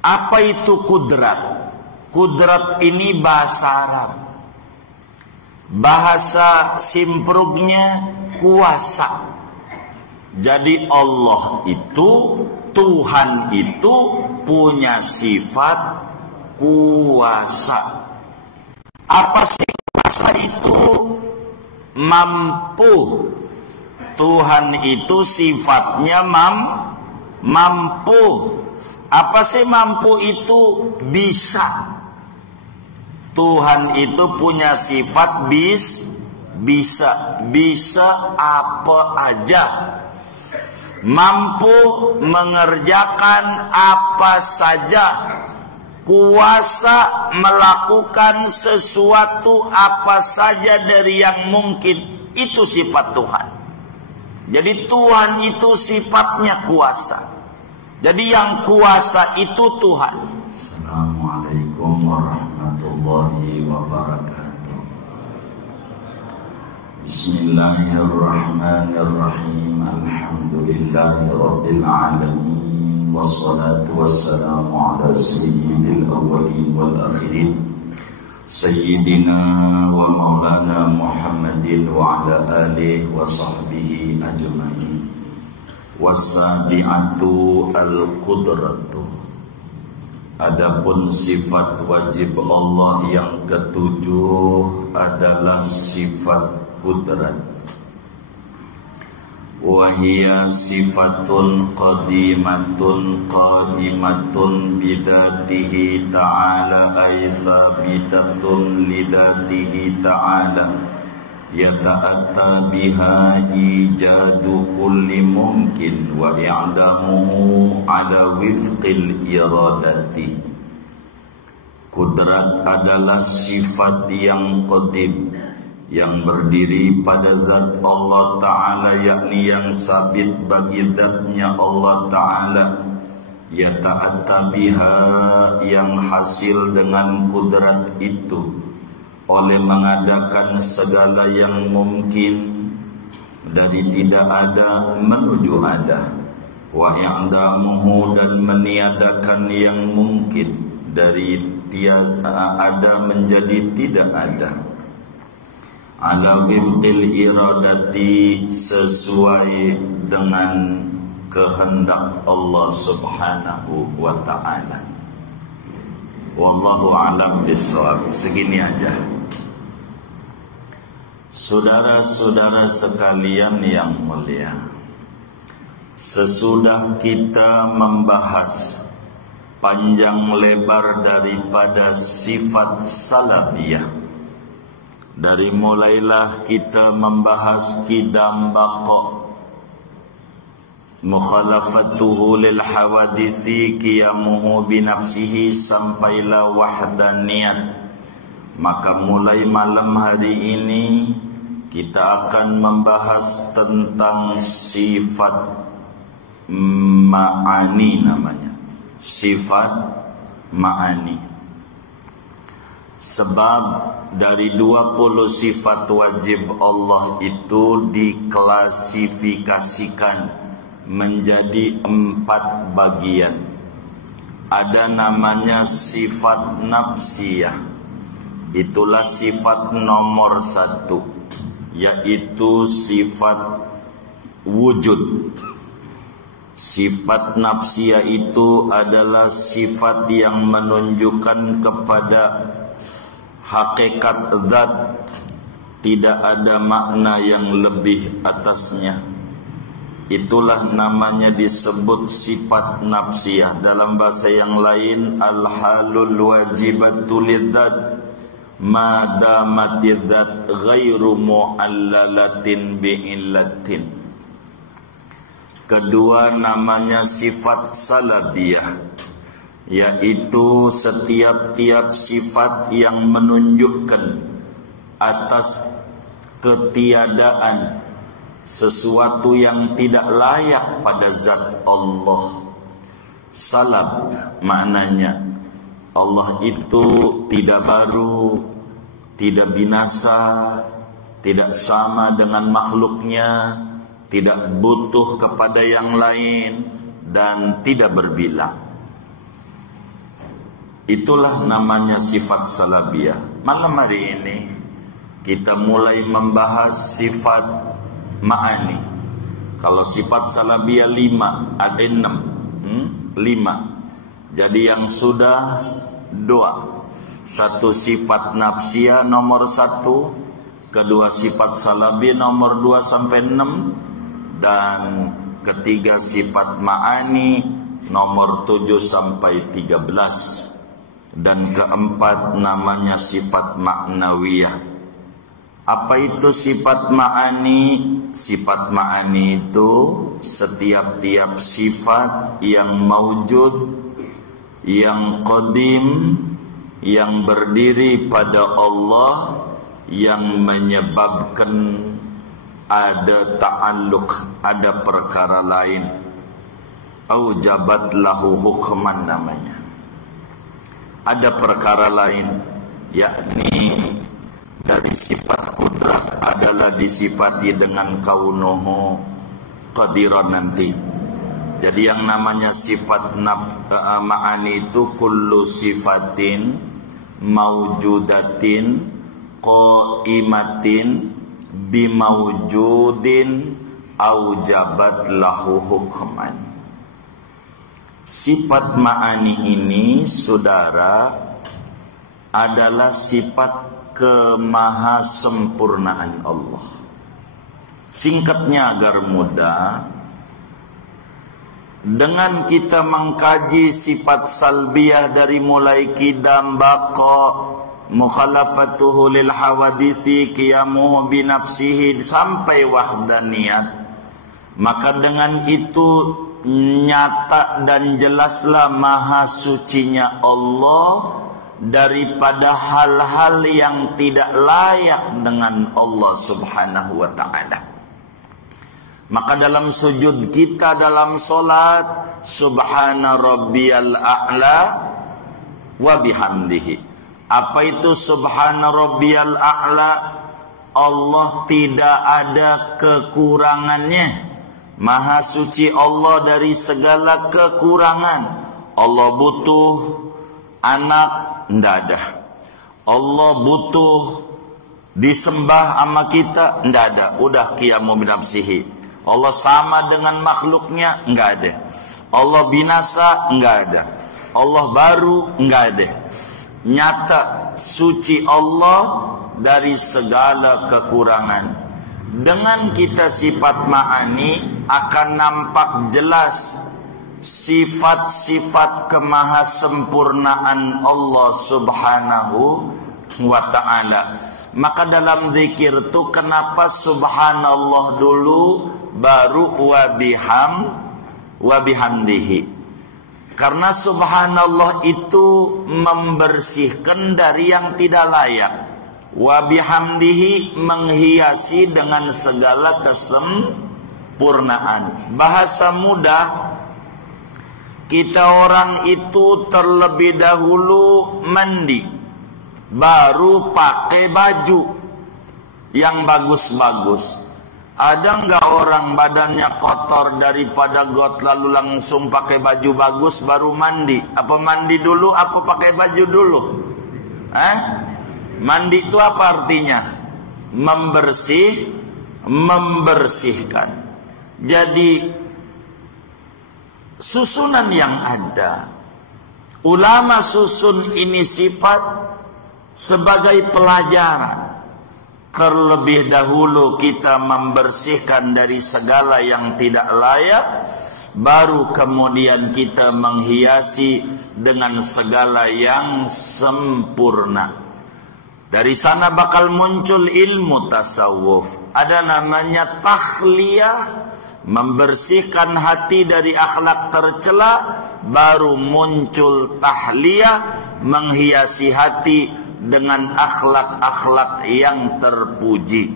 Apa itu kudrat? Kudrat ini bahasa Arab. Bahasa simprugnya kuasa. Jadi Allah itu, Tuhan itu punya sifat kuasa. Apa sih kuasa itu? Mampu. Tuhan itu sifatnya mampu. Apa sih mampu itu? Bisa. Tuhan itu punya sifat bisa apa aja. Mampu mengerjakan apa saja. Kuasa melakukan sesuatu apa saja dari yang mungkin. Itu sifat Tuhan. Jadi Tuhan itu sifatnya kuasa. Jadi yang kuasa itu Tuhan. Assalamualaikum warahmatullahi wabarakatuh. Bismillahirrahmanirrahim. Alhamdulillahirabbil alamin. Wassalatu wassalamu ala sayyidil awwalin wal akhirin. Sayyidina wa maulana Muhammadin wa ala alihi wa sahbihi ajma'in. Wasabi'atu al-qudratu. Adapun sifat wajib Allah yang ketujuh adalah sifat kudrat. Wahia sifatun qadimatun qadimatun bidatihi ta'ala ay sabitatun lidatihi ta'ala yata'atta biha ijadu kulli mumkin wa i'damuhu ala wifqil iradati. Kudrat adalah sifat yang qadim, yang berdiri pada zat Allah Ta'ala, yakni yang sabit bagi zatnya Allah Ta'ala. Yata'atta biha, yang hasil dengan kudrat itu oleh mengadakan segala yang mungkin dari tidak ada menuju ada. Wa i'damuhu, dan meniadakan yang mungkin dari tiada ada menjadi tidak ada. Ala wifqil iradati, sesuai dengan kehendak Allah Subhanahu wa ta'ala. Wallahu a'lam bishawab. Segini aja. Saudara-saudara sekalian yang mulia, sesudah kita membahas panjang lebar daripada sifat salabiyah, dari mulailah kita membahas qidam baqa, mukhalafatuhu lil hawadisi, qiyamuhu binafsihi, sampailah wahdaniyah. Maka mulai malam hari ini kita akan membahas tentang sifat ma'ani, namanya sifat ma'ani. Sebab dari 20 sifat wajib Allah itu diklasifikasikan menjadi 4 bagian. Ada namanya sifat nafsiyah. Itulah sifat nomor 1, yaitu sifat wujud. Sifat nafsiyah itu adalah sifat yang menunjukkan kepada hakikat zat, tidak ada makna yang lebih atasnya. Itulah namanya disebut sifat nafsiyah. Dalam bahasa yang lain, al-halul wajibatu lidzat ma damatiz zat ghairu mu'allalatin bi'illatin. Kedua namanya sifat salabiyah, yaitu setiap-tiap sifat yang menunjukkan atas ketiadaan sesuatu yang tidak layak pada zat Allah. Salab maknanya Allah itu tidak baru, tidak binasa, tidak sama dengan makhluknya, tidak butuh kepada yang lain, dan tidak berbilang. Itulah namanya sifat salabiyah. Malam hari ini kita mulai membahas sifat ma'ani. Kalau sifat salabiyah 5, ada 6. 5. Jadi yang sudah 2. Satu sifat nafsiyah nomor 1, kedua sifat salabiyah nomor 2 sampai 6, dan ketiga sifat ma'ani nomor 7 sampai 13. Dan keempat namanya sifat ma'nawiyah. Apa itu sifat ma'ani? Sifat ma'ani itu setiap-tiap sifat yang maujud, yang qadim, yang berdiri pada Allah, yang menyebabkan ada ta'alluq, ada perkara lain. Aujabat lahu hukman namanya. Ada perkara lain, yakni dari sifat kudrat adalah disifati dengan kaunuhu qadiran nanti. Jadi yang namanya sifat ma'ani itu kullu sifatin mawjudatin qaimatin bimawjudin aujabat lahu hukman. Sifat ma'ani ini, saudara, adalah sifat kemahasempurnaan Allah. Singkatnya agar mudah, dengan kita mengkaji sifat salbiyah dari mulai qidam, baqa, mukhalafatuhu lil hawadisi, qiyamuhu binafsihi sampai wahdaniyat, maka dengan itu nyata dan jelaslah maha sucinya Allah daripada hal-hal yang tidak layak dengan Allah subhanahu wa ta'ala. Maka dalam sujud kita dalam solat, subhana rabbiyal a'la wa bihamdihi. Apa itu subhana rabbiyal a'la? Allah tidak ada kekurangannya. Maha suci Allah dari segala kekurangan. Allah butuh anak? Tidak ada. Allah butuh disembah sama kita? Tidak ada. Udah qiyamu binafsihi. Allah sama dengan makhluknya? Enggak ada. Allah binasa? Enggak ada. Allah baru? Enggak ada. Nyata suci Allah dari segala kekurangan. Dengan kita sifat ma'ani akan nampak jelas sifat-sifat kemahasempurnaan Allah subhanahu wa ta'ala. Maka dalam zikir itu kenapa subhanallah dulu baru wa bihamdihi? Karena subhanallah itu membersihkan dari yang tidak layak. Wa bihamdihi menghiasi dengan segala kesempurnaan. Bahasa mudah, kita orang itu terlebih dahulu mandi, baru pakai baju yang bagus-bagus. Ada enggak orang badannya kotor daripada got lalu langsung pakai baju bagus baru mandi? Apa mandi dulu, apa pakai baju dulu? Mandi itu apa artinya? Membersihkan. Jadi susunan yang ada, ulama susun ini sifat sebagai pelajaran. Terlebih dahulu kita membersihkan dari segala yang tidak layak, baru kemudian kita menghiasi dengan segala yang sempurna. Dari sana bakal muncul ilmu tasawuf. Ada namanya takhliyah, membersihkan hati dari akhlak tercela. Baru muncul tahliyah, menghiasi hati dengan akhlak-akhlak yang terpuji.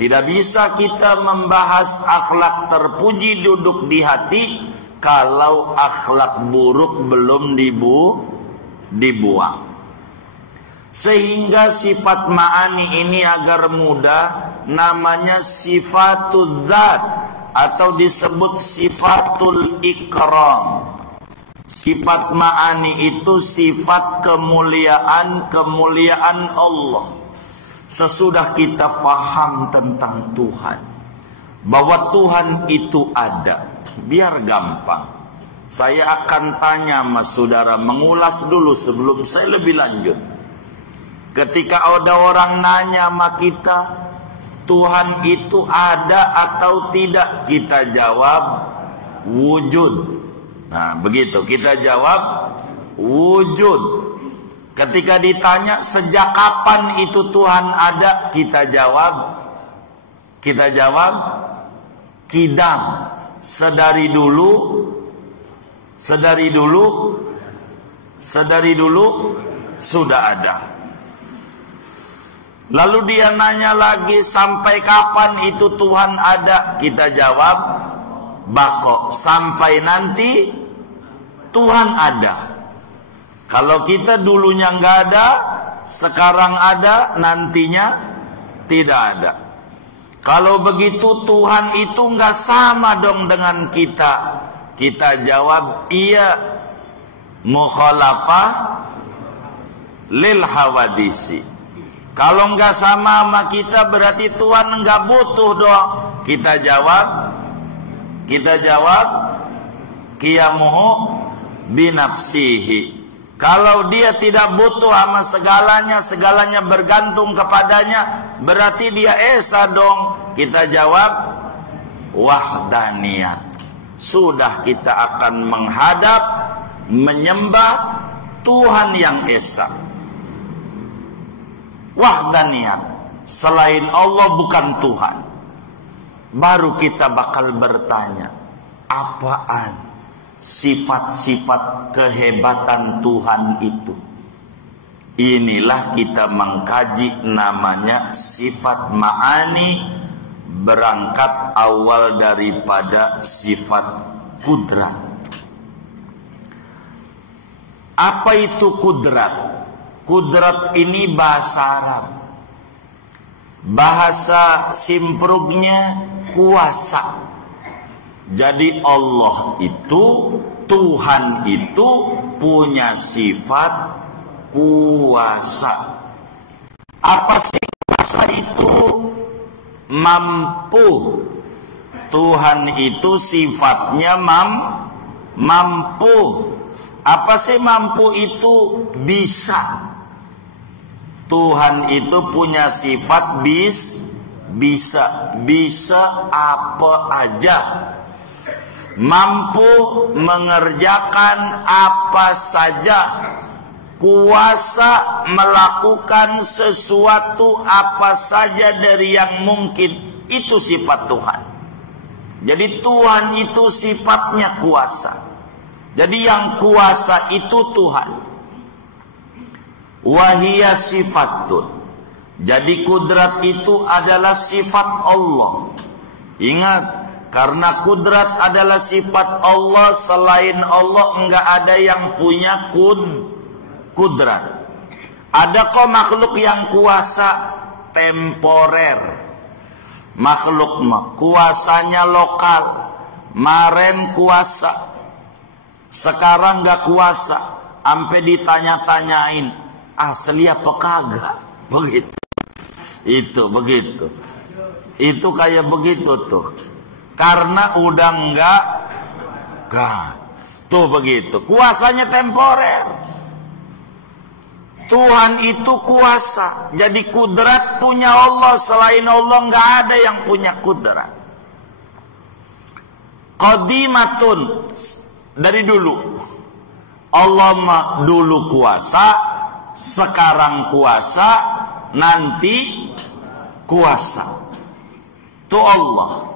Tidak bisa kita membahas akhlak terpuji duduk di hati kalau akhlak buruk belum dibuang. Sehingga sifat ma'ani ini agar mudah namanya sifatul dzat atau disebut sifatul ikram. Sifat ma'ani itu sifat kemuliaan Allah. Sesudah kita faham tentang Tuhan, bahwa Tuhan itu ada, biar gampang, saya akan tanya mas saudara, mengulas dulu sebelum saya lebih lanjut. Ketika ada orang nanya sama kita, Tuhan itu ada atau tidak? Kita jawab wujud. Nah begitu, kita jawab wujud. Ketika ditanya sejak kapan itu Tuhan ada, kita jawab kidam, sedari dulu sudah ada. Lalu dia nanya lagi, sampai kapan itu Tuhan ada? Kita jawab bako, sampai nanti Tuhan ada. Kalau kita dulunya nggak ada, sekarang ada, nantinya tidak ada. Kalau begitu Tuhan itu nggak sama dong dengan kita. Kita jawab iya, mukhalafah lil hawadisi. Kalau nggak sama kita berarti Tuhan nggak butuh dong. Kita jawab qiyamuhu binafsihi. Kalau dia tidak butuh sama segalanya bergantung kepadanya, berarti dia esa dong. Kita jawab wahdaniyat. Sudah kita akan menghadap, menyembah Tuhan yang esa. Wahdaniyat, selain Allah bukan Tuhan. Baru kita bakal bertanya, apaan sifat-sifat kehebatan Tuhan itu? Inilah kita mengkaji, namanya sifat ma'ani, berangkat awal daripada sifat kudrat. Apa itu kudrat? Kudrat ini bahasa Arab. Bahasa simprugnya kuasa. Jadi Allah itu, Tuhan itu punya sifat kuasa. Apa sih kuasa itu? Mampu. Tuhan itu sifatnya mampu. Apa sih mampu itu? Bisa. Tuhan itu punya sifat bisa apa aja. Mampu mengerjakan apa saja. Kuasa melakukan sesuatu apa saja dari yang mungkin. Itu sifat Tuhan. Jadi Tuhan itu sifatnya kuasa. Jadi yang kuasa itu Tuhan. Wahia sifatun. Jadi kudrat itu adalah sifat Allah. Ingat, karena kudrat adalah sifat Allah, selain Allah enggak ada yang punya kudrat. Ada kok makhluk yang kuasa temporer. Makhluk kuasanya lokal. Maren kuasa, sekarang enggak kuasa. Sampai ditanya-tanyain, asli apa kagak? Begitu. Itu begitu. Itu kayak begitu tuh. Karena udah enggak. Tuh begitu. Kuasanya temporer. Tuhan itu kuasa. Jadi kudrat punya Allah. Selain Allah enggak ada yang punya kudrat. Qadimatun. Dari dulu. Allah dulu kuasa. Sekarang kuasa. Nanti kuasa. Itu Allah.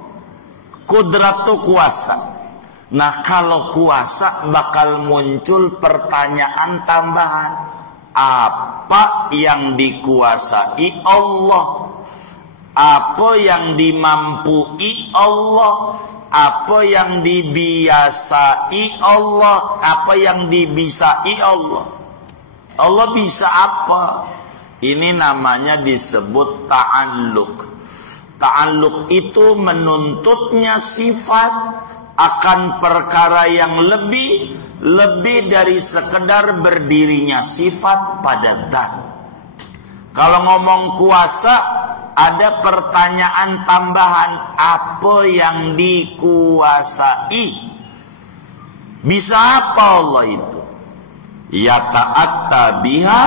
Kudrat itu kuasa. Nah kalau kuasa bakal muncul pertanyaan tambahan. Apa yang dikuasai Allah? Apa yang dimampui Allah? Apa yang dibiasai Allah? Apa yang dibisai Allah? Allah bisa apa? Ini namanya disebut ta'alluq. Ta'alluq itu menuntutnya sifat akan perkara yang lebih lebih dari sekedar berdirinya sifat pada zat. Kalau ngomong kuasa, ada pertanyaan tambahan, apa yang dikuasai? Bisa apa Allah itu? Ya ta'atta biha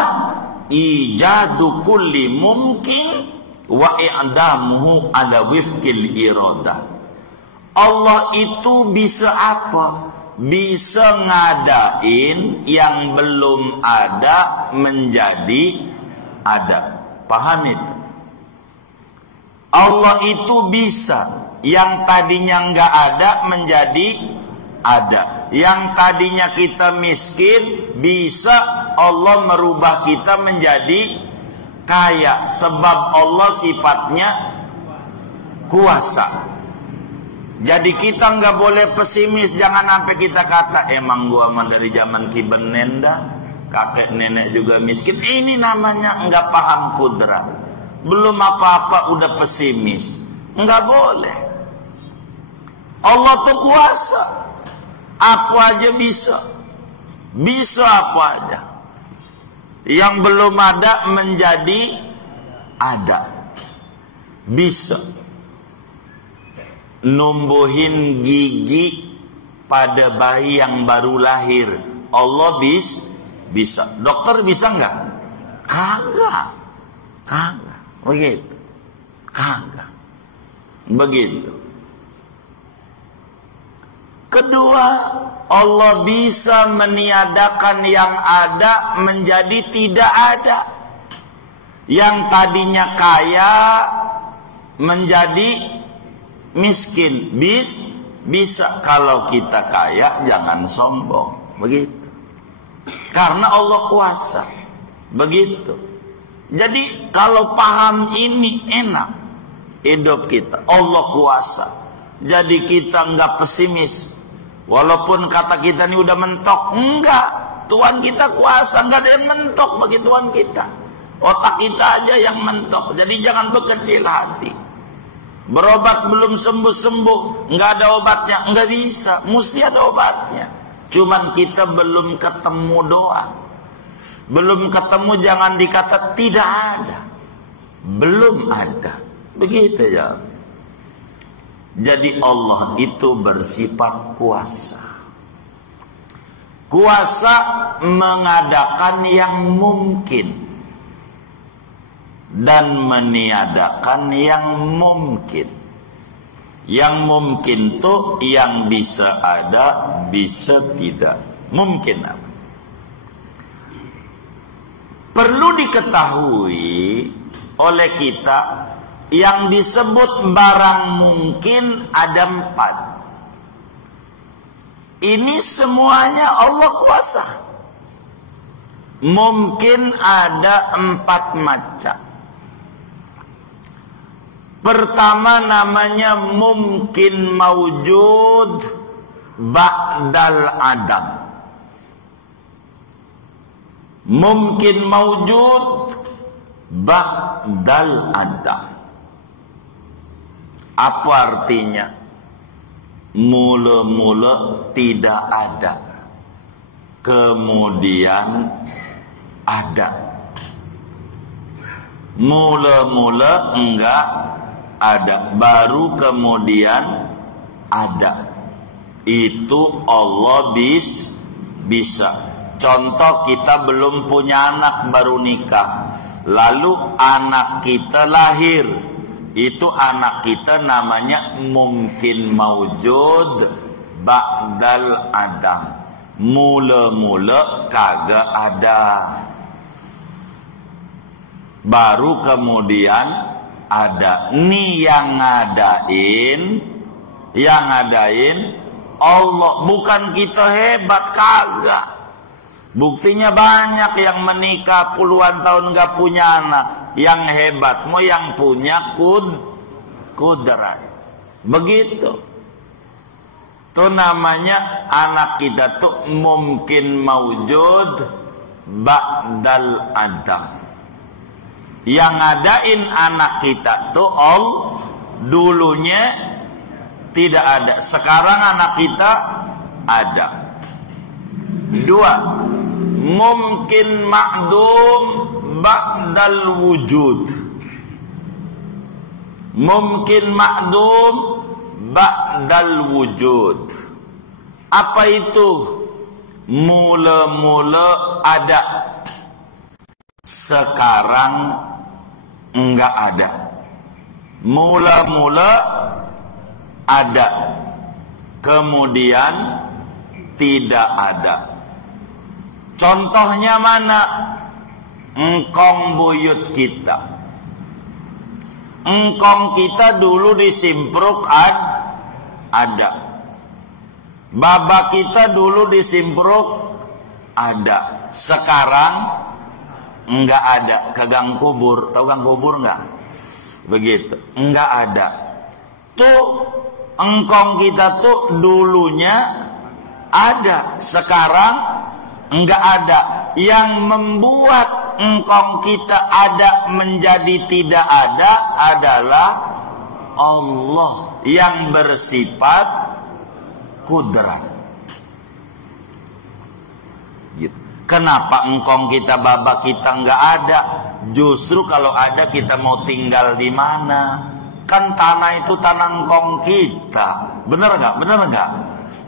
ijadu kulli mungkin wa i'damuhu ala wifqil iradah. Allah itu bisa apa? Bisa ngadain yang belum ada menjadi ada. Paham itu? Allah itu bisa yang tadinya nggak ada menjadi ada. Yang tadinya kita miskin, bisa Allah merubah kita menjadi kaya. Sebab Allah sifatnya kuasa. Jadi kita nggak boleh pesimis. Jangan sampai kita kata, emang gua mah dari zaman Kibenen dah, kakek nenek juga miskin. Ini namanya nggak paham kudrat. Belum apa-apa udah pesimis. Nggak boleh. Allah tuh kuasa. Apa aja bisa. Bisa apa aja. Yang belum ada menjadi ada. Bisa. Numbuhin gigi pada bayi yang baru lahir. Allah bisa. Dokter bisa nggak? Kagak. Begitu. Kagak. Begitu. Kedua, Allah bisa meniadakan yang ada menjadi tidak ada. Yang tadinya kaya menjadi miskin. Bisa. Kalau kita kaya jangan sombong. Begitu. Karena Allah kuasa. Begitu. Jadi kalau paham ini enak hidup kita. Allah kuasa. Jadi kita nggak pesimis. Walaupun kata kita ini udah mentok. Enggak. Tuhan kita kuasa. Nggak ada yang mentok bagi Tuhan kita. Otak kita aja yang mentok. Jadi jangan berkecil hati. Berobat belum sembuh-sembuh, nggak ada obatnya, nggak bisa, mesti ada obatnya. Cuman kita belum ketemu doa. Belum ketemu jangan dikata tidak ada. Belum ada. Begitu ya. Jadi Allah itu bersifat kuasa. Kuasa mengadakan yang mungkin dan meniadakan yang mungkin. Yang mungkin tuh yang bisa ada, bisa tidak. Mungkin apa? Perlu diketahui oleh kita, yang disebut barang mungkin ada 4. Ini semuanya Allah kuasa. Mungkin ada 4 macam. Pertama namanya mungkin maujud ba'dal adam. Mungkin maujud ba'dal adam. Apa artinya? Mula-mula tidak ada, kemudian ada. Mula-mula enggak ada, baru kemudian ada. Itu Allah bisa. Contoh, kita belum punya anak, baru nikah, lalu anak kita lahir. Itu anak kita namanya mungkin maujud ba'dal adam. Mula-mula kagak ada, baru kemudian ada. Nih yang ngadain Allah, bukan kita hebat, kagak. Buktinya banyak yang menikah puluhan tahun gak punya anak. Yang hebat mau yang punya kudrat. Begitu. Itu namanya anak kita tuh mungkin maujud ba'dal adam. Yang ngadain anak kita tuh dulunya tidak ada. Sekarang anak kita ada. Dua, mungkin ma'dum ba'dal wujud. Mungkin ma'dum ba'dal wujud. Apa itu? Mula-mula ada, sekarang enggak ada. Mula-mula ada, kemudian tidak ada. Contohnya mana? Engkong buyut kita. Engkong kita dulu di Simpruk ada. Baba kita dulu di Simpruk ada. Sekarang enggak ada. Ke gang kubur. Tahu gang kubur enggak? Begitu. Enggak ada. Tuh engkong kita tuh dulunya ada. Sekarang enggak ada. Yang membuat engkong kita ada menjadi tidak ada adalah Allah yang bersifat kudrat. Gitu. Kenapa engkong kita, baba kita enggak ada? Justru kalau ada kita mau tinggal di mana? Kan tanah itu tanah engkong kita. Bener enggak? Bener enggak?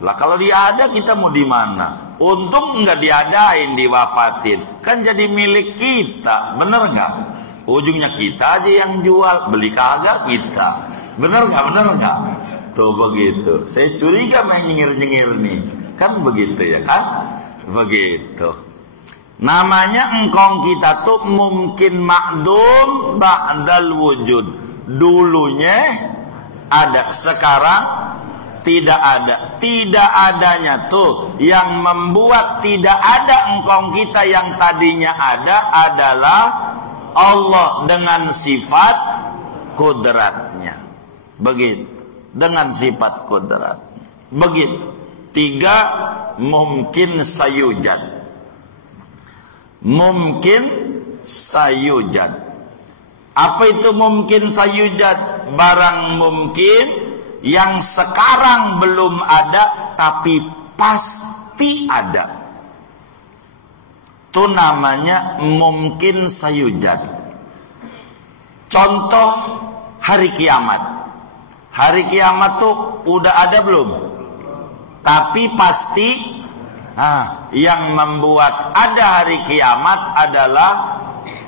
Lah kalau dia ada kita mau di mana? Untung enggak diadain, diwafatin. Kan jadi milik kita. Bener enggak? Ujungnya kita aja yang jual, beli kagak kita. Bener enggak? Bener enggak? Tuh begitu. Saya curiga main nyengir-nyengir nih. Kan begitu ya kan? Begitu. Namanya engkong kita tuh mungkin ma'dum ba'dal wujud. Dulunya ada, sekarang tidak ada. Tidak adanya tuh yang membuat tidak ada engkong kita yang tadinya ada adalah Allah dengan sifat kudratnya. Begitu. Dengan sifat kudrat. Begitu. Tiga, mungkin sayujad. Mungkin sayujad. Apa itu mungkin sayujad? Barang mungkin yang sekarang belum ada tapi pasti ada. Itu namanya mungkin sayujad. Contoh hari kiamat. Hari kiamat tuh udah ada belum? Tapi pasti yang membuat ada hari kiamat adalah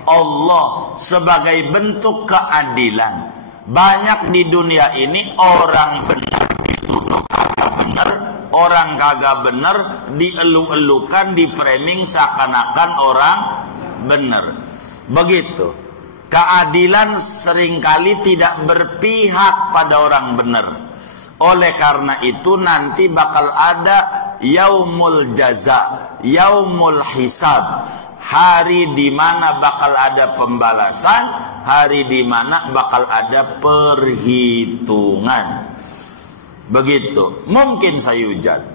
Allah sebagai bentuk keadilan. Banyak di dunia ini orang benar dituduh kagak benar, orang kagak benar dielu-elukan, di framing seakan-akan orang benar. Begitu. Keadilan seringkali tidak berpihak pada orang benar. Oleh karena itu nanti bakal ada yaumul jaza, yaumul hisab. Hari di mana bakal ada pembalasan, hari di mana bakal ada perhitungan. Begitu. Mungkin sayujad.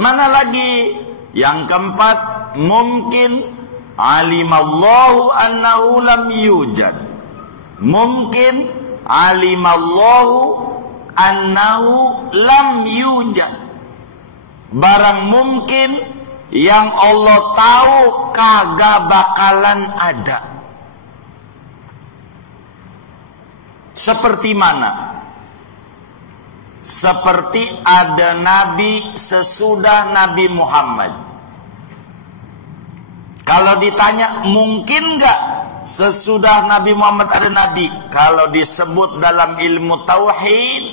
Mana lagi? Yang keempat, mungkin alimallahu annahu lam yujad. Mungkin alimallahu annahu lam yujad. Barang mungkin yang Allah tahu kagak bakalan ada. Seperti mana? Seperti ada nabi sesudah Nabi Muhammad. Kalau ditanya mungkin nggak sesudah Nabi Muhammad ada nabi? Kalau disebut dalam ilmu tauhid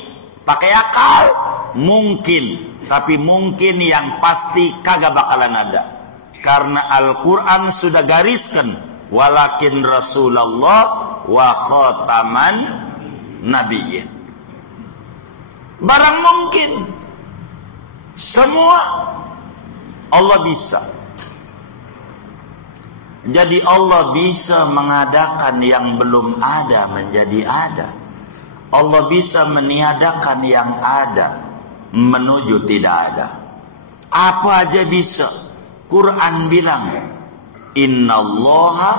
pakai akal mungkin, tapi mungkin yang pasti kagak bakalan ada. Karena Al-Quran sudah gariskan walakin Rasulullah wa khataman nabiyyin. Barang mungkin semua Allah bisa. Jadi Allah bisa mengadakan yang belum ada menjadi ada. Allah bisa meniadakan yang ada menuju tidak ada. Apa aja bisa. Quran bilang, innallaha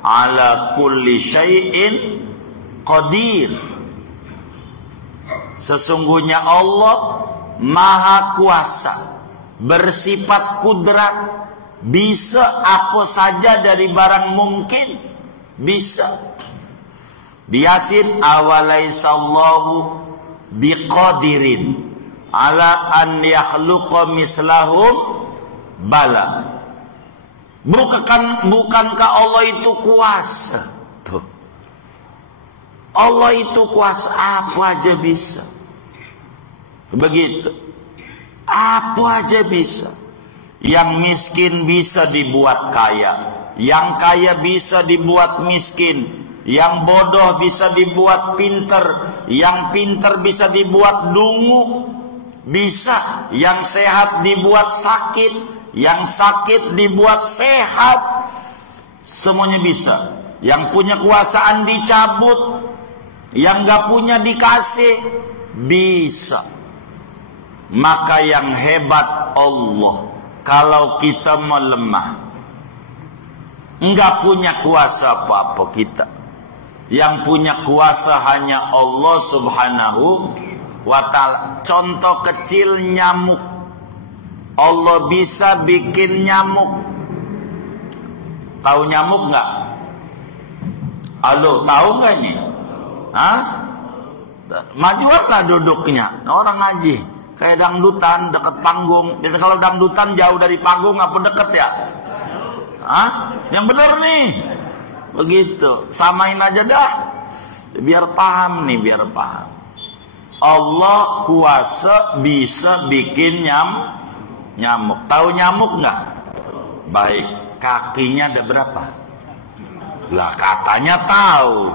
ala kulli syai'in qadir. Sesungguhnya Allah maha kuasa, bersifat kudrat, bisa apa saja dari barang mungkin, bisa. Di Yasin, awalaysallahu biqadirin ala an yakhluqa mislahum, bala. Bukankah Allah itu kuasa? Tuh. Allah itu kuasa, apa aja bisa. Begitu. Apa aja bisa. Yang miskin bisa dibuat kaya, yang kaya bisa dibuat miskin, yang bodoh bisa dibuat pinter, yang pinter bisa dibuat dungu, bisa. Yang sehat dibuat sakit, yang sakit dibuat sehat, semuanya bisa. Yang punya kekuasaan dicabut, yang gak punya dikasih, bisa. Maka yang hebat Allah. Kalau kita melemah, enggak punya kuasa apa-apa kita. Yang punya kuasa hanya Allah subhanahu wa ta'ala. Contoh kecil, nyamuk. Allah bisa bikin nyamuk. Tahu nyamuk enggak? Halo, tahu enggak ini? Hah? Majulah duduknya. Orang ngaji. Kayak dangdutan deket panggung. Biasa kalau dangdutan jauh dari panggung apa deket ya? Hah? Yang bener nih. Begitu. Samain aja dah. Biar paham nih, biar paham. Allah kuasa bisa bikin nyamuk. Tahu nyamuk nggak? Baik. Kakinya ada berapa? Lah katanya tahu.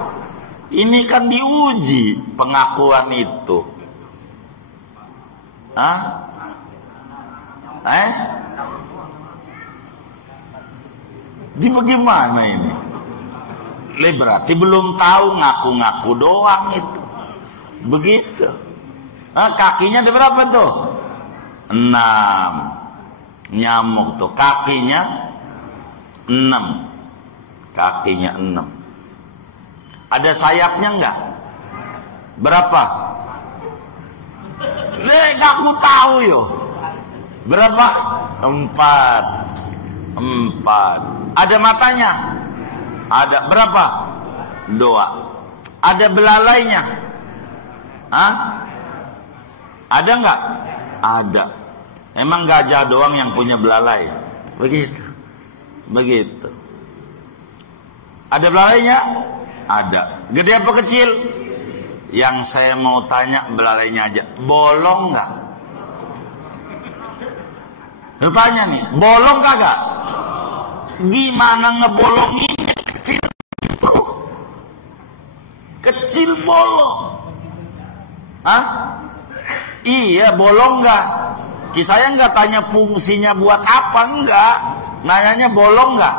Ini kan diuji pengakuan itu. Hah? Di bagaimana ini? Berarti belum tahu, ngaku-ngaku doang itu. Begitu. Kakinya ada berapa tuh? 6. Nyamuk tuh kakinya 6. Kakinya 6. Ada sayapnya enggak? Berapa? Aku tahu yo. Berapa? 4. Ada matanya? Ada. Berapa? 2. Ada belalainya? Hah? Ada enggak? Ada. Emang gajah doang yang punya belalai? Begitu. Begitu. Ada belalainya? Ada. Gede apa kecil? Yang saya mau tanya belalainya aja. Bolong nggak? Lu tanya nih, bolong kagak? Gimana ngebolonginnya? Kecil itu. Kecil bolong. Hah? Iya, bolong nggak? Saya nggak tanya fungsinya buat apa, enggak. Nanyanya bolong nggak?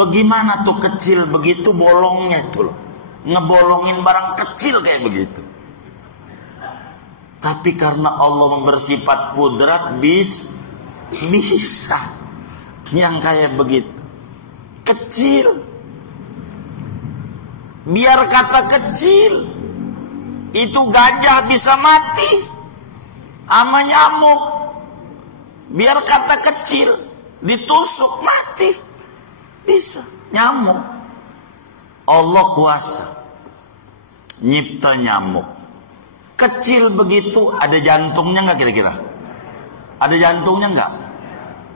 Bagaimana tuh kecil begitu bolongnya itu loh. Ngebolongin barang kecil kayak begitu. Tapi karena Allah bersifat kudrat, bisa. Yang kayak begitu. Kecil. Biar kata kecil. Itu gajah bisa mati sama nyamuk. Biar kata kecil. Ditusuk mati. Bisa. Nyamuk. Allah kuasa. Nyipta nyamuk. Kecil begitu, ada jantungnya nggak kira-kira? Ada jantungnya nggak?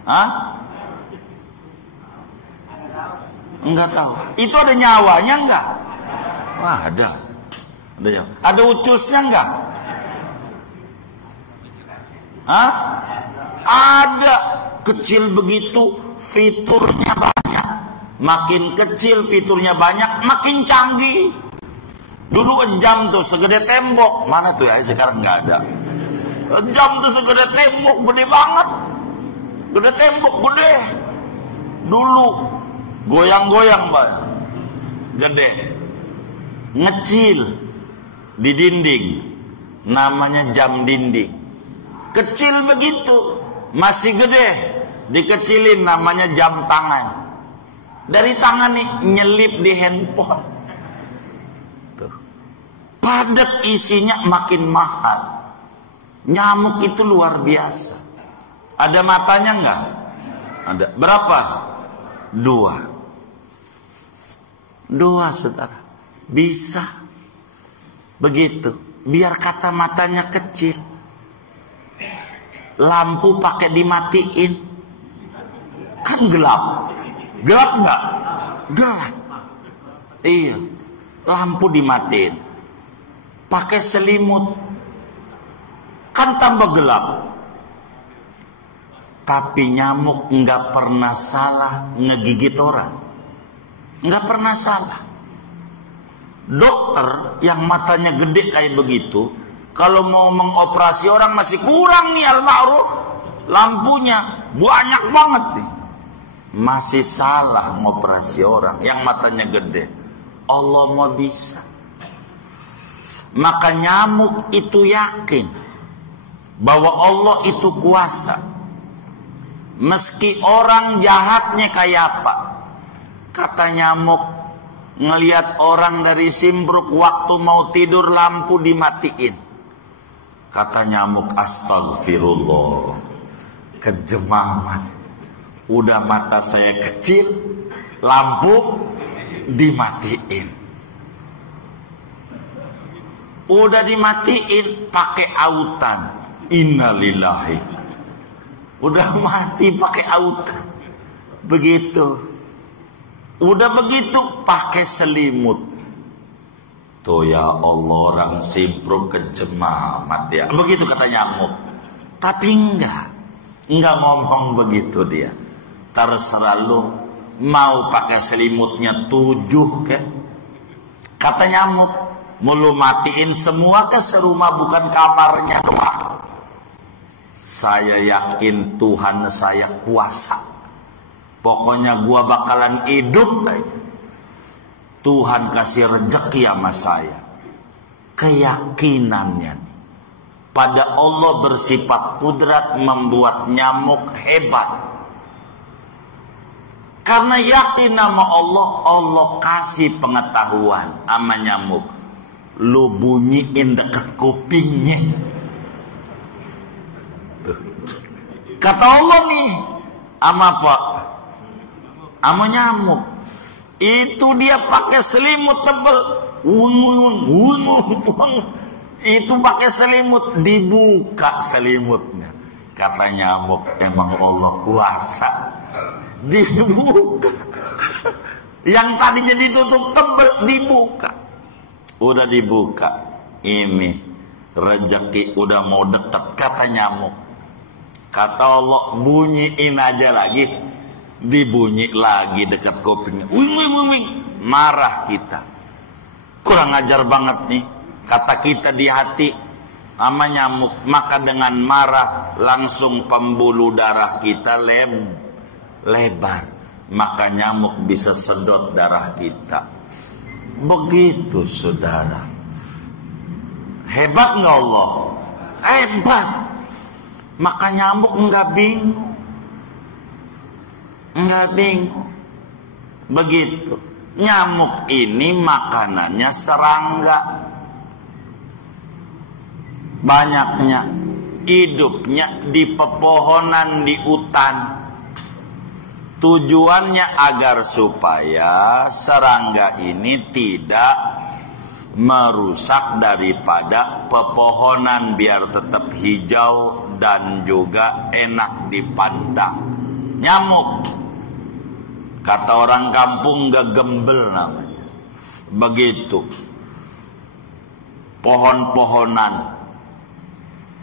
Hah? Enggak tahu. Itu ada nyawanya nggak? Wah, ada. Ada ucusnya nggak? Hah? Ada. Kecil begitu, fiturnya banyak. Makin kecil fiturnya banyak, makin canggih. Dulu jam tuh segede tembok. Mana tuh ya? Sekarang nggak ada. Jam tuh segede tembok, gede banget. Gede tembok, gede. Dulu goyang-goyang, Mbak. Gede. Ngecil di dinding. Namanya jam dinding. Kecil begitu, masih gede. Dikecilin namanya jam tangan. Dari tangan nih nyelip di handphone. Tuh. Padat isinya makin mahal. Nyamuk itu luar biasa. Ada matanya enggak? Ada. Berapa? 2. 2 saudara. Bisa. Begitu. Biar kata matanya kecil. Lampu pakai dimatiin. Kan gelap. Gelap enggak? Gelap. Iya. Lampu dimatiin. Pakai selimut. Kan tambah gelap. Tapi nyamuk enggak pernah salah ngegigit orang. Enggak pernah salah. Dokter yang matanya gede kayak begitu, kalau mau mengoperasi orang masih kurang nih al-ma'ruf. Lampunya banyak banget nih. Masih salah ngoperasi orang yang matanya gede. Allah mau bisa. Maka nyamuk itu yakin bahwa Allah itu kuasa. Meski orang jahatnya kayak apa. Kata nyamuk, ngelihat orang dari Simbruk waktu mau tidur lampu dimatiin. Kata nyamuk, astagfirullah. Kejemaman. Udah mata saya kecil, lampu dimatiin. Udah dimatiin pakai autan. Innalillahi. Udah mati pakai autan. Begitu. Udah begitu pakai selimut. Tuh ya Allah, orang Simpruk kejemamat ya. Begitu kata nyamuk. Tapi enggak ngomong begitu dia. Terserah lu mau pakai selimutnya 7 ke. Kata nyamuk, mau lu matiin semua ke serumah bukan kamarnya doang. Saya yakin Tuhan saya kuasa. Pokoknya gua bakalan hidup aja. Tuhan kasih rezeki sama saya. Keyakinannya pada Allah bersifat kudrat membuat nyamuk hebat. Karena yakin sama Allah, Allah kasih pengetahuan sama nyamuk. Lu bunyiin deket kupingnya. Kata Allah nih, sama apa? Sama nyamuk. Itu dia pakai selimut tebel. Itu pakai selimut, dibuka selimutnya. Kata nyamuk, emang Allah kuasa. Dibuka. Yang tadinya ditutup tebel, dibuka. Udah dibuka. Ini rezeki udah mau deket, kata nyamuk. Kata Allah, bunyiin aja lagi. Dibunyi lagi dekat kupingnya. Wing. Marah kita. Kurang ajar banget nih. Kata kita di hati sama nyamuk. Maka dengan marah langsung pembuluh darah kita lebar. Maka nyamuk bisa sedot darah kita. Begitu saudara. Hebat nggak Allah? Hebat. Maka nyamuk enggak bingung. Enggak bingung. Begitu. Nyamuk ini makanannya serangga. Banyaknya. Hidupnya di pepohonan, di hutan. Tujuannya agar supaya serangga ini tidak merusak daripada pepohonan, biar tetap hijau dan juga enak dipandang. Nyamuk, kata orang kampung, gegembel namanya. Begitu. Pohon-pohonan.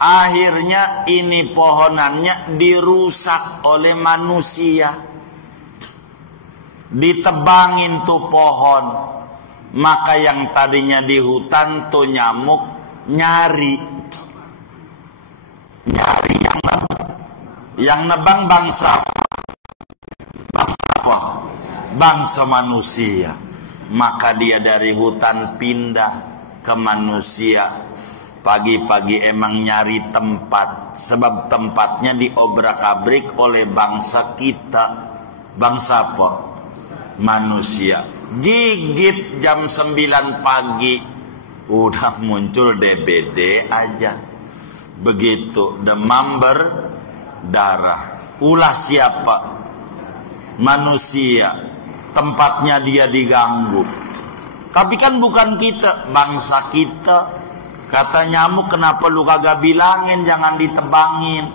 Akhirnya ini pohonannya dirusak oleh manusia. Ditebangin tuh pohon. Maka yang tadinya di hutan tuh nyamuk nyari yang nebang bangsa apa? Bangsa manusia. Maka dia dari hutan pindah ke manusia. Pagi-pagi emang nyari tempat. Sebab tempatnya diobrak-abrik oleh bangsa kita. Bangsa apa? Manusia. Gigit jam 9 pagi. Udah muncul DBD aja. Begitu demam berdarah. Ulah siapa? Manusia. Tempatnya dia diganggu. Tapi kan bukan kita, bangsa kita. Kata nyamuk, kenapa lu kagak bilangin jangan ditebangin?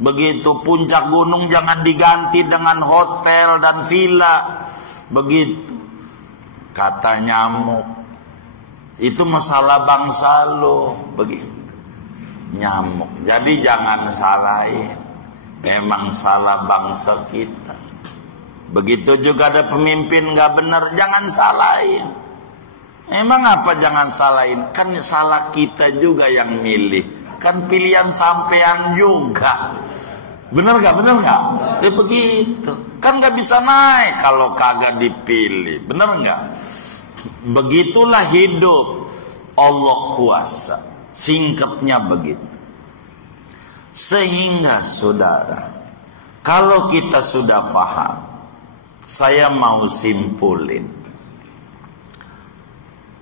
Begitu puncak gunung jangan diganti dengan hotel dan villa. Begitu. Kata nyamuk, itu masalah bangsa lo. Begitu. Nyamuk. Jadi jangan salahin. Memang salah bangsa kita. Begitu juga ada pemimpin gak benar, jangan salahin. Emang apa jangan salahin? Kan salah kita juga yang milih. Kan pilihan sampean juga. Bener gak? Bener gak? Ya begitu. Kan gak bisa naik kalau kagak dipilih. Bener gak? Begitulah hidup. Allah kuasa. Singkatnya begitu. Sehingga saudara, kalau kita sudah paham, saya mau simpulin.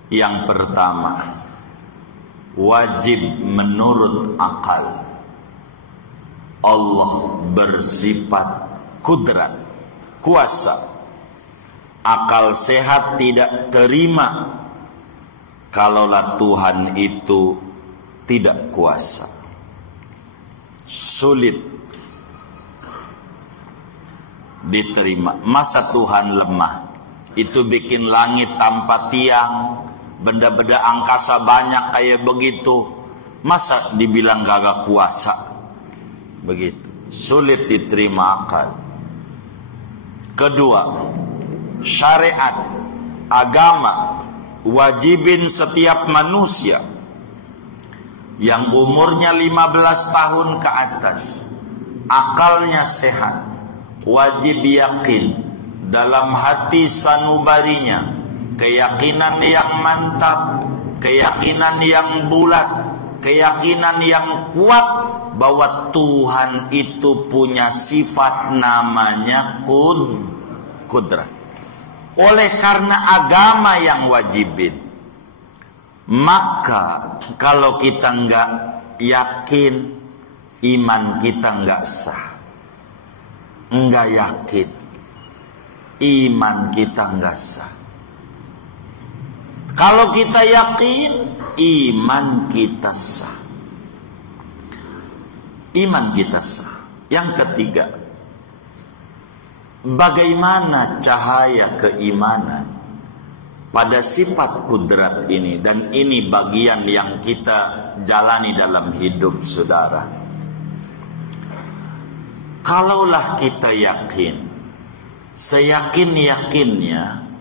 Yang pertama, wajib menurut akal. Allah bersifat kudrat, kuasa. Akal sehat tidak terima kalaulah Tuhan itu tidak kuasa. Sulit diterima. Masa Tuhan lemah? Itu bikin langit tanpa tiang, benda-benda angkasa banyak kayak begitu. Masa dibilang kagak kuasa? Begitu. Sulit diterima akal. Kedua, syariat, agama, wajibin setiap manusia yang umurnya 15 tahun ke atas, akalnya sehat, wajib yakin dalam hati sanubarinya, keyakinan yang mantap, keyakinan yang bulat, keyakinan yang kuat bahwa Tuhan itu punya sifat namanya kudrat. Oleh karena agama yang wajibin, maka kalau kita nggak yakin, iman kita nggak sah. Nggak yakin, iman kita nggak sah. Kalau kita yakin, iman kita sah. Iman kita sah. Yang ketiga, bagaimana cahaya keimanan pada sifat kudrat ini, dan ini bagian yang kita jalani dalam hidup saudara. Kalaulah kita yakin, seyakin-yakinnya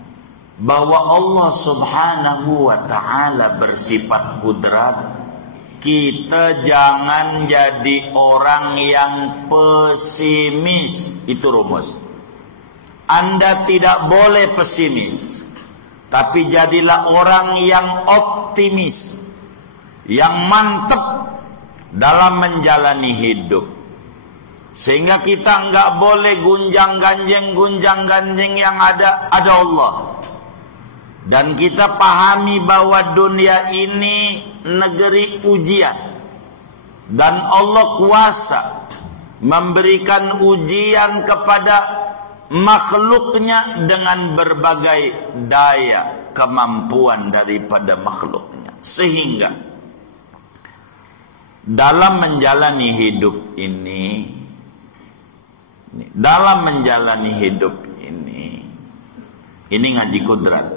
bahwa Allah subhanahu wa ta'ala bersifat kudrat, kita jangan jadi orang yang pesimis. Itu rumus. Anda tidak boleh pesimis, tapi jadilah orang yang optimis, yang mantap dalam menjalani hidup. Sehingga kita nggak boleh gunjang-ganjing yang ada Allah. Dan kita pahami bahwa dunia ini negeri ujian. Dan Allah kuasa memberikan ujian kepada makhluknya dengan berbagai daya kemampuan daripada makhluknya. Sehingga dalam menjalani hidup ini, ini ngaji kudrat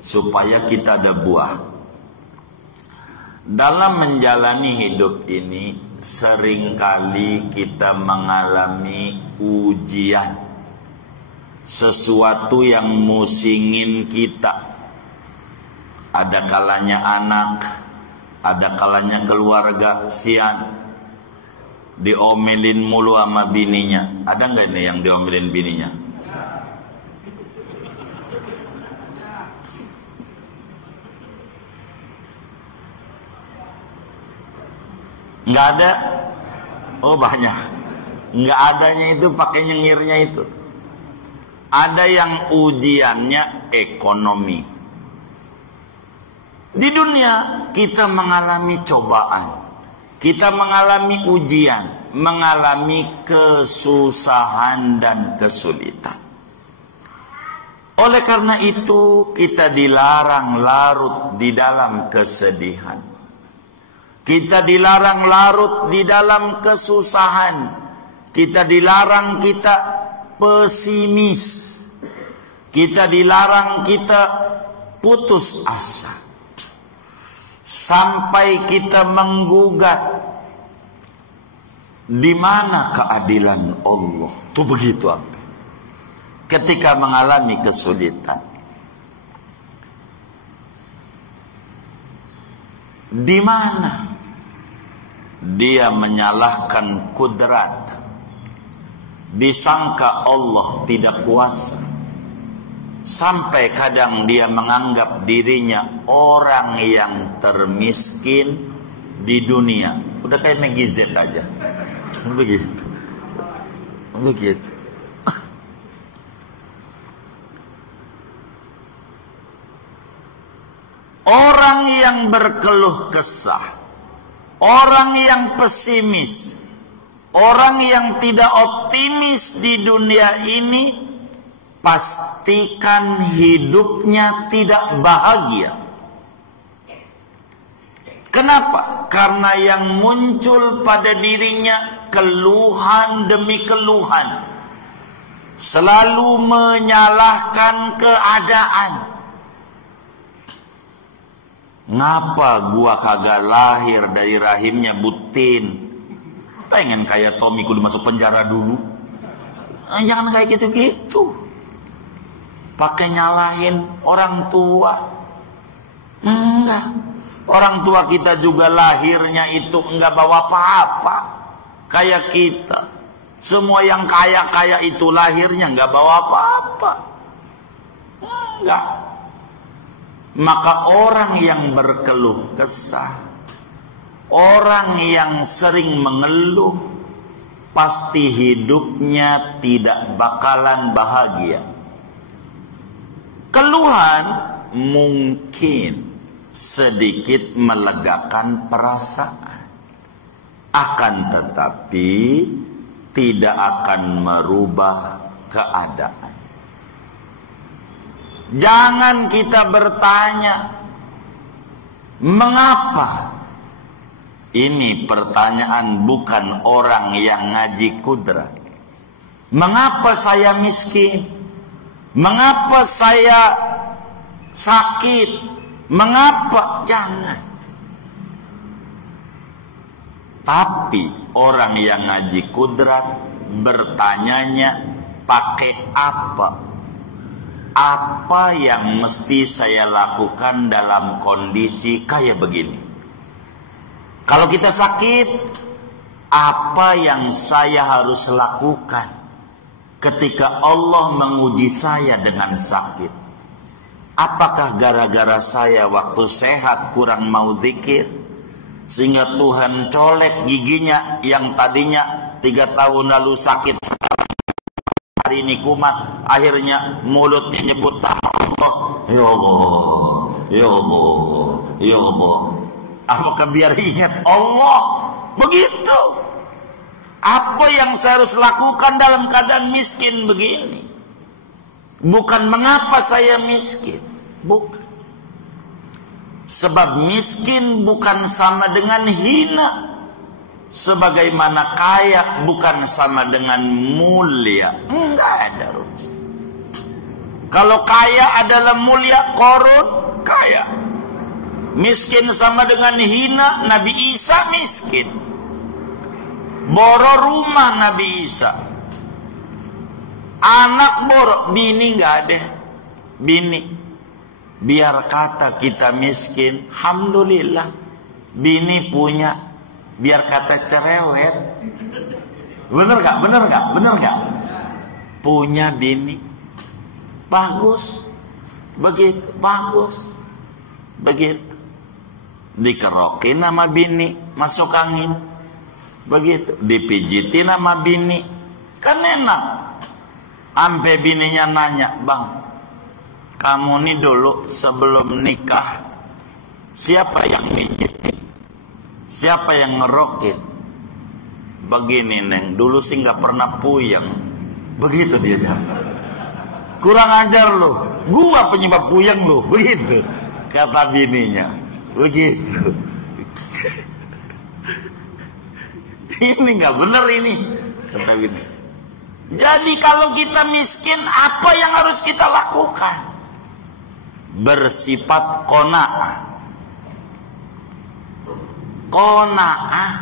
supaya kita ada buah. Dalam menjalani hidup ini seringkali kita mengalami ujian, sesuatu yang musingin kita. Ada kalanya anak, ada kalanya keluarga, sian diomelin mulu sama bininya. Ada nggak ini yang diomelin bininya? Nggak ada? Oh banyak. Nggak adanya itu pakai nyengirnya itu. Ada yang ujiannya ekonomi. Di dunia kita mengalami cobaan. kita mengalami ujian, mengalami kesusahan dan kesulitan. Oleh karena itu kita dilarang larut di dalam kesedihan. Kita dilarang larut di dalam kesusahan. Kita dilarang kita pesimis. Kita dilarang kita putus asa. Sampai kita menggugat, di mana keadilan Allah? Itu begitu apa? Ketika mengalami kesulitan. Di mana dia menyalahkan kudrat, disangka Allah tidak kuasa, sampai kadang dia menganggap dirinya orang yang termiskin di dunia. Udah kayak Maggie Z aja. Begitu. Orang yang berkeluh kesah, orang yang pesimis, orang yang tidak optimis di dunia ini, pastikan hidupnya tidak bahagia. Kenapa? Karena yang muncul pada dirinya keluhan demi keluhan, selalu menyalahkan keadaan. Ngapa gua kagak lahir dari rahimnya butin? Pengen kayak Tommy kudu masuk penjara dulu. Jangan kayak gitu-gitu. Pakai nyalahin orang tua. Enggak. Orang tua kita juga lahirnya itu enggak bawa apa-apa. Kayak kita. Semua yang kaya-kaya itu lahirnya enggak bawa apa-apa. Enggak. Maka orang yang berkeluh kesah, orang yang sering mengeluh, pasti hidupnya tidak bakalan bahagia. Keluhan mungkin sedikit melegakan perasaan, akan tetapi tidak akan merubah keadaan. Jangan kita bertanya, mengapa? Ini pertanyaan bukan orang yang ngaji kudrat. Mengapa saya miskin? Mengapa saya sakit? Mengapa? Jangan. Tapi orang yang ngaji kudrat bertanyanya pakai apa? Apa yang mesti saya lakukan dalam kondisi kayak begini? Kalau kita sakit, apa yang saya harus lakukan ketika Allah menguji saya dengan sakit? Apakah gara-gara saya waktu sehat kurang mau zikir, sehingga Tuhan colek giginya yang tadinya 3 tahun lalu sakit, hari ini kumat, akhirnya mulutnya nyebut Allah, ya Allah, ya Allah, ya Allah. Apakah biar ingat Allah? Begitu. Apa yang saya harus lakukan dalam keadaan miskin begini? Bukan mengapa saya miskin, bukan. Sebab miskin bukan sama dengan hina. Sebagaimana kaya bukan sama dengan mulia. Enggak ada rumus. Kalau kaya adalah mulia, Korun kaya. Miskin sama dengan hina, Nabi Isa miskin. Boro rumah Nabi Isa. Anak boro, bini enggak ada. Bini. Biar kata kita miskin, alhamdulillah. Bini punya. Biar kata cerewet. Bener gak? Bener gak? Bener gak? Punya bini. Bagus. Begitu. Bagus. Begitu. Dikerokin sama bini. Masuk angin. Begitu. Dipijitin sama bini. Kan enak. Sampai bininya nanya, Bang, kamu nih dulu sebelum nikah, siapa yang pijitin? Siapa yang ngerokin? Begini Neng, dulu sih nggak pernah puyeng. Begitu dia. Kurang ajar lo, gua penyebab puyeng lo, begitu kata bininya. Begitu. Ini nggak bener ini, kata bini. Jadi kalau kita miskin, apa yang harus kita lakukan? Bersifat qanaah. Qanaah.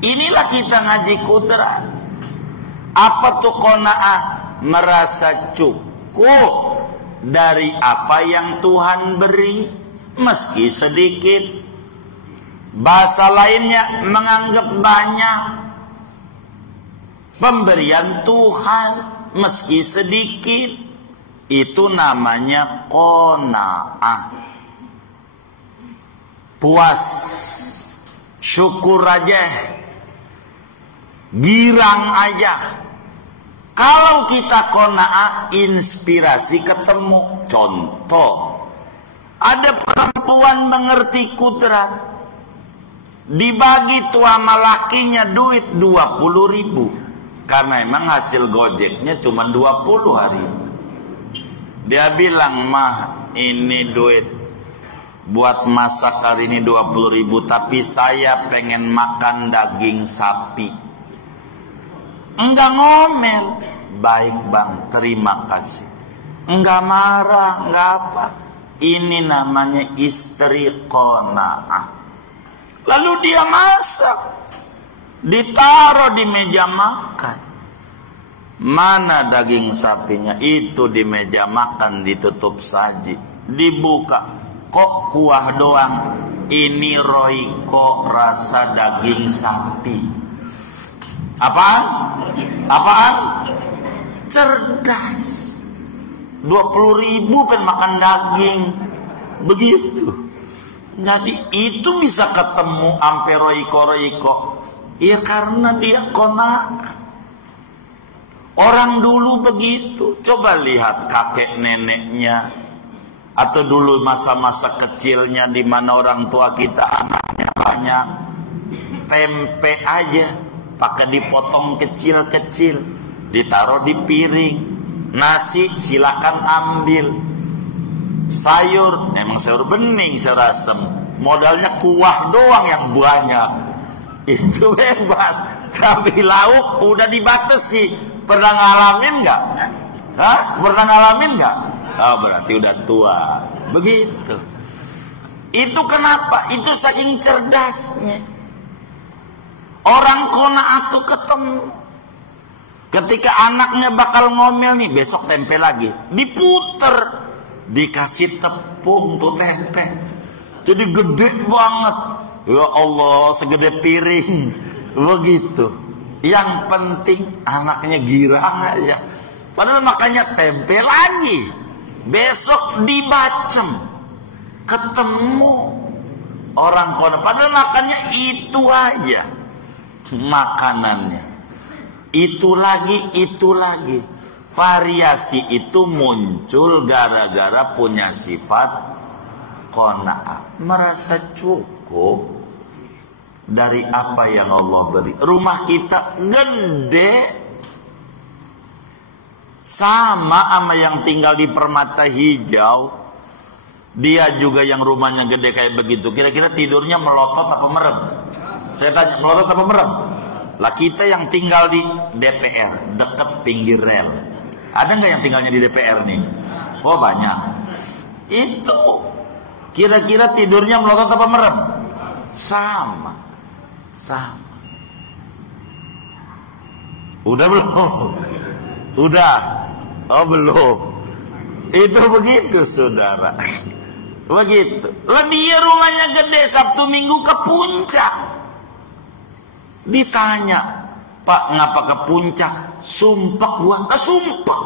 Inilah kita ngaji kudrat. Apa tuh qanaah? Merasa cukup dari apa yang Tuhan beri, meski sedikit. Bahasa lainnya menganggap banyak pemberian Tuhan meski sedikit. Itu namanya qanaah. Puas, syukur aja, girang aja. Kalau kita qanaah, inspirasi ketemu. Contoh, ada perempuan mengerti kudrat, dibagi tuh sama lakinya duit 20.000, karena emang hasil gojeknya cuma 20 hari. Dia bilang, mah ini duit buat masak hari ini 20.000, tapi saya pengen makan daging sapi. Enggak ngomel. Baik bang, terima kasih. Enggak marah, enggak apa. Ini namanya istri qanaah. Lalu dia masak, ditaruh di meja makan. Mana daging sapinya? Itu di meja makan, ditutup saji. Dibuka, kok kuah doang? Ini Royco rasa daging sapi. Apaan? Apaan? Cerdas. 20.000 pengen makan daging. Begitu. Jadi itu bisa ketemu ampe Royco. Ya karena dia qanaah. Orang dulu begitu. Coba lihat kakek neneknya, atau dulu masa-masa kecilnya di mana orang tua kita anaknya banyak. Tempe aja pakai dipotong kecil-kecil, ditaruh di piring. Nasi silakan ambil. Sayur, emang sayur bening, sayur asem, modalnya kuah doang yang banyak. Itu bebas. Tapi lauk udah dibatasi. Pernah ngalamin nggak? Hah? Pernah ngalamin nggak? Oh, berarti udah tua. Begitu. Itu kenapa? Itu saking cerdasnya. Orang qanaah tuh ketemu. Ketika anaknya bakal ngomel nih, besok tempe lagi, diputer, dikasih tepung tuh tempe, jadi gede banget. Ya Allah, segede piring. Begitu. Yang penting anaknya girang aja. Padahal makanya tempe lagi, besok dibacem, ketemu orang qanaah. Padahal makannya itu aja makanannya. Itu lagi. Variasi itu muncul gara-gara punya sifat qanaah. Merasa cukup dari apa yang Allah beri. Rumah kita gede, sama yang tinggal di Permata Hijau. Dia juga yang rumahnya gede kayak begitu. Kira-kira tidurnya melotot apa merem? Saya tanya, melotot apa merem? Lah kita yang tinggal di DPR, deket pinggir rel. Ada nggak yang tinggalnya di DPR nih? Oh banyak. Itu kira-kira tidurnya melotot apa merem? Sama. Udah belum? Udah. Oh belum. Itu begitu saudara. Begitu. Lah dia rumahnya gede, Sabtu Minggu ke puncak. Ditanya, Pak ngapa ke puncak? Sumpah gua. Sumpah.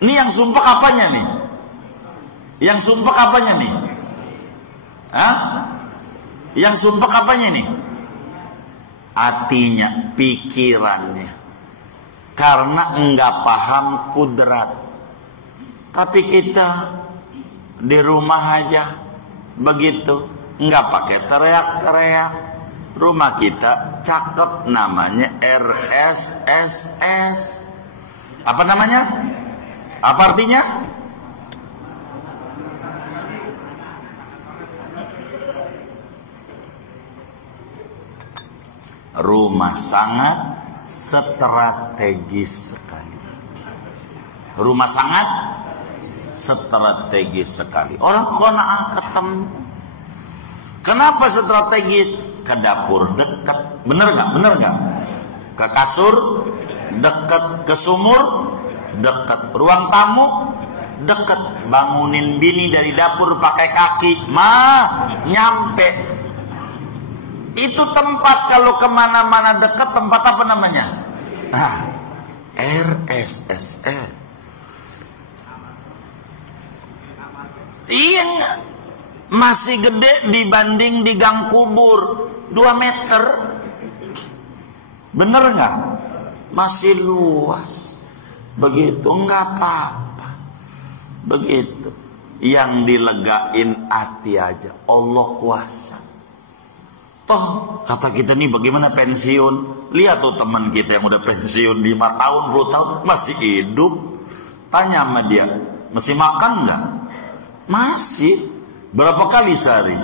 Ini yang sumpah apanya nih? Yang sumpah apanya nih? Hah? Yang sumpah apanya nih? Hatinya, pikirannya. Karena enggak paham kudrat. Tapi kita di rumah aja begitu. nggak pakai teriak-teriak. Rumah kita cakep, namanya RSSS. Apa namanya? Apa artinya? Rumah sangat strategis sekali. Rumah sangat strategis sekali. Orang qanaah ketemu. Kenapa strategis? Ke dapur dekat, bener nggak? Ke kasur dekat, ke sumur dekat, ruang tamu dekat. Bangunin bini dari dapur pakai kaki, nyampe. Itu tempat kalau kemana-mana dekat, tempat apa namanya? RSSE. Iya nggak? Masih gede dibanding di gang kubur 2 meter. Bener nggak? Masih luas. Begitu, nggak apa-apa. Begitu. Yang dilegain hati aja, Allah kuasa. Toh kata kita nih, bagaimana pensiun? Lihat tuh teman kita yang udah pensiun 5 tahun, 10 tahun masih hidup. Tanya sama dia, masih makan nggak? Masih. Berapa kali sehari?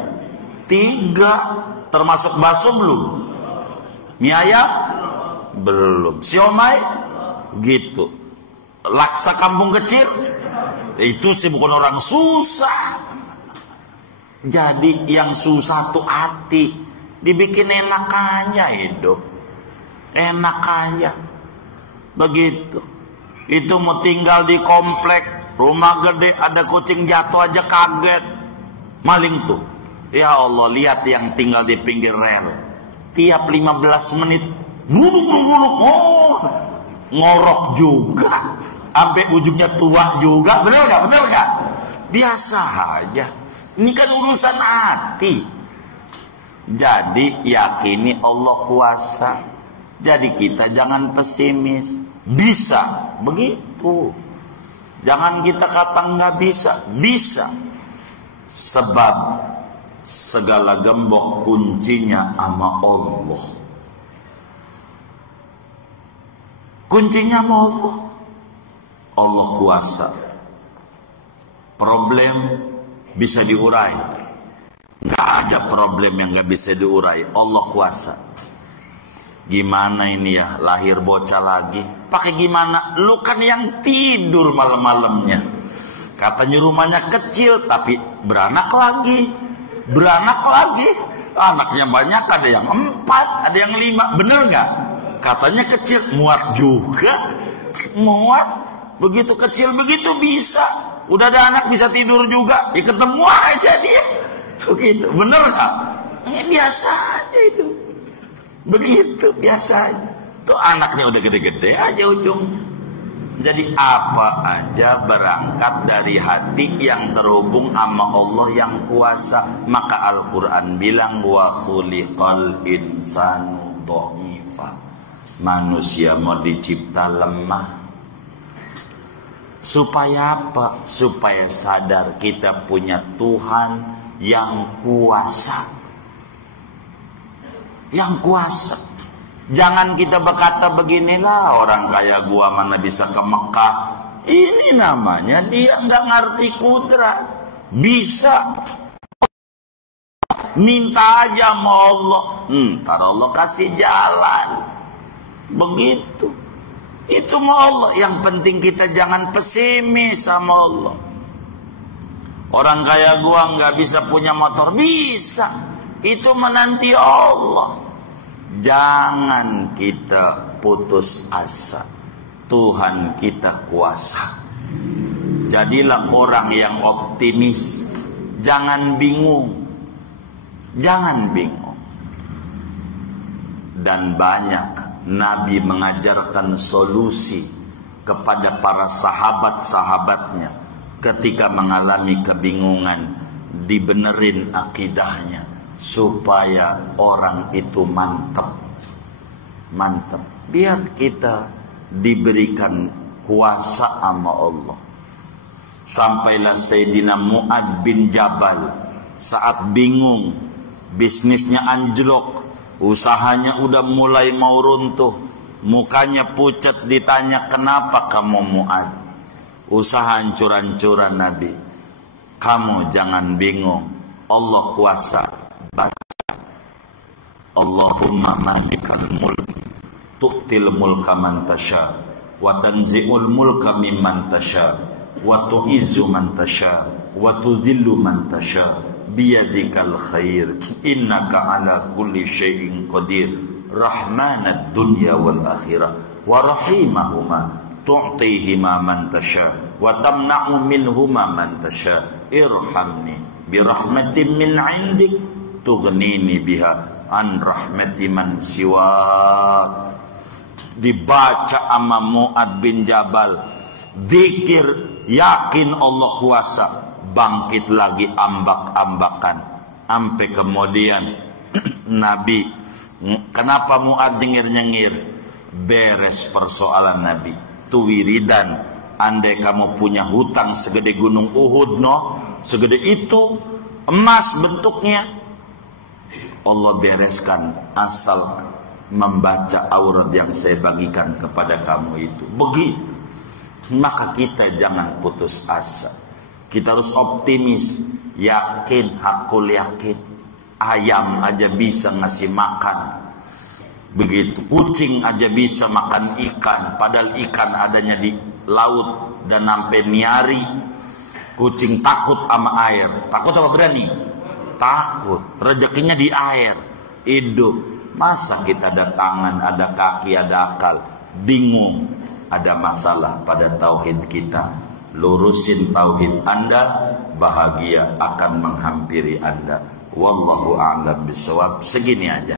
3. Termasuk bakso belum? Mie ayam? Belum. Siomay? Gitu. Laksa kampung kecil? Itu sih bukan orang susah. Jadi yang susah tuh hati. Dibikin enak aja hidup. Enak aja. Begitu. Itu mau tinggal di komplek, rumah gede, ada kucing jatuh aja kaget. Maling tuh. Ya Allah, lihat yang tinggal di pinggir rel. Tiap 15 menit buluk. Oh, ngorok juga. Sampai ujungnya tua juga. Bener gak? Biasa aja. Ini kan urusan hati. Jadi yakini Allah kuasa. Jadi kita jangan pesimis. Bisa. Begitu. Jangan kita kata nggak bisa. Bisa. Sebab segala gembok kuncinya sama Allah. Kuncinya sama Allah. Allah kuasa. Problem bisa diurai. Gak ada problem yang gak bisa diurai. Allah kuasa. Gimana ini ya, lahir bocah lagi. Pakai gimana? Lu kan yang tidur malam-malamnya. Katanya rumahnya kecil, tapi beranak lagi. Anaknya banyak, ada yang 4, ada yang 5. Bener gak? Katanya kecil, muat juga. Muat. Begitu kecil, begitu bisa. Udah ada anak bisa tidur juga. Ya ketemu aja dia. Begitu. Bener gak? Ini biasa aja itu. Begitu, biasa aja. Tuh anaknya udah gede-gede aja ujung. Jadi apa aja berangkat dari hati yang terhubung sama Allah yang kuasa. Maka Al-Quran bilang, wa khuliqal insanu dha'ifa. Manusia mau dicipta lemah. Supaya apa? Supaya sadar kita punya Tuhan yang kuasa. Yang kuasa. Jangan kita berkata beginilah, orang kaya gua mana bisa ke Mekah. Ini namanya dia nggak ngerti kudrat. Bisa. Minta aja sama Allah. Ntar Allah kasih jalan. Begitu. Itu sama Allah. Yang penting kita jangan pesimis sama Allah. Orang kaya gua nggak bisa punya motor. Bisa. Itu menanti Allah. Jangan kita putus asa. Tuhan kita kuasa. Jadilah orang yang optimis. Jangan bingung. Jangan bingung. Dan banyak Nabi mengajarkan solusi kepada para sahabat-sahabatnya ketika mengalami kebingungan. Dibenerin akidahnya supaya orang itu mantap. Biar kita diberikan kuasa sama Allah. Sampailah Sayyidina Mu'ad bin Jabal saat bingung, bisnisnya anjlok, usahanya udah mulai mau runtuh, mukanya pucat, ditanya kenapa kamu Mu'ad? Usaha hancur-hancuran Nabi. Kamu jangan bingung, Allah kuasa. Baca Allahumma malikal mulk tu'til mulka man tasha wa tanzi'ul mulka mimman tasha wa tu'izzu man tasha wa tudhillu man tasha biyadikal khair innaka ala kulli syai'in qadir rahmanad dunya wal akhirah wa rahimahuma tu'tihima man tasha wa tamna'u minhuma man tasha irhamni birahmatin min 'indik tughnini biha an rahmati man siwa. Dibaca sama Mu'ad bin Jabal, zikir, yakin Allah kuasa, bangkit lagi ambak-ambakan. Sampai kemudian Nabi, kenapa Mu'ad nyengir-nyengir? Beres persoalan Nabi. Tu wiridan, andai kamu punya hutang segede gunung Uhud, segede itu, emas bentuknya, Allah bereskan asal membaca aurat yang saya bagikan kepada kamu itu. Begitu. Maka kita jangan putus asa. Kita harus optimis, yakin, hakul yakin. Ayam aja bisa ngasih makan. Begitu. Kucing aja bisa makan ikan, padahal ikan adanya di laut dan sampai miari. Kucing takut sama air. Takut apa berani? Takut. Rezekinya di air. Hidup. Masa kita ada tangan, ada kaki, ada akal, bingung, ada masalah pada tauhid kita. Lurusin tauhid Anda, bahagia akan menghampiri Anda. Wallahu a'lam bishawab. Segini aja.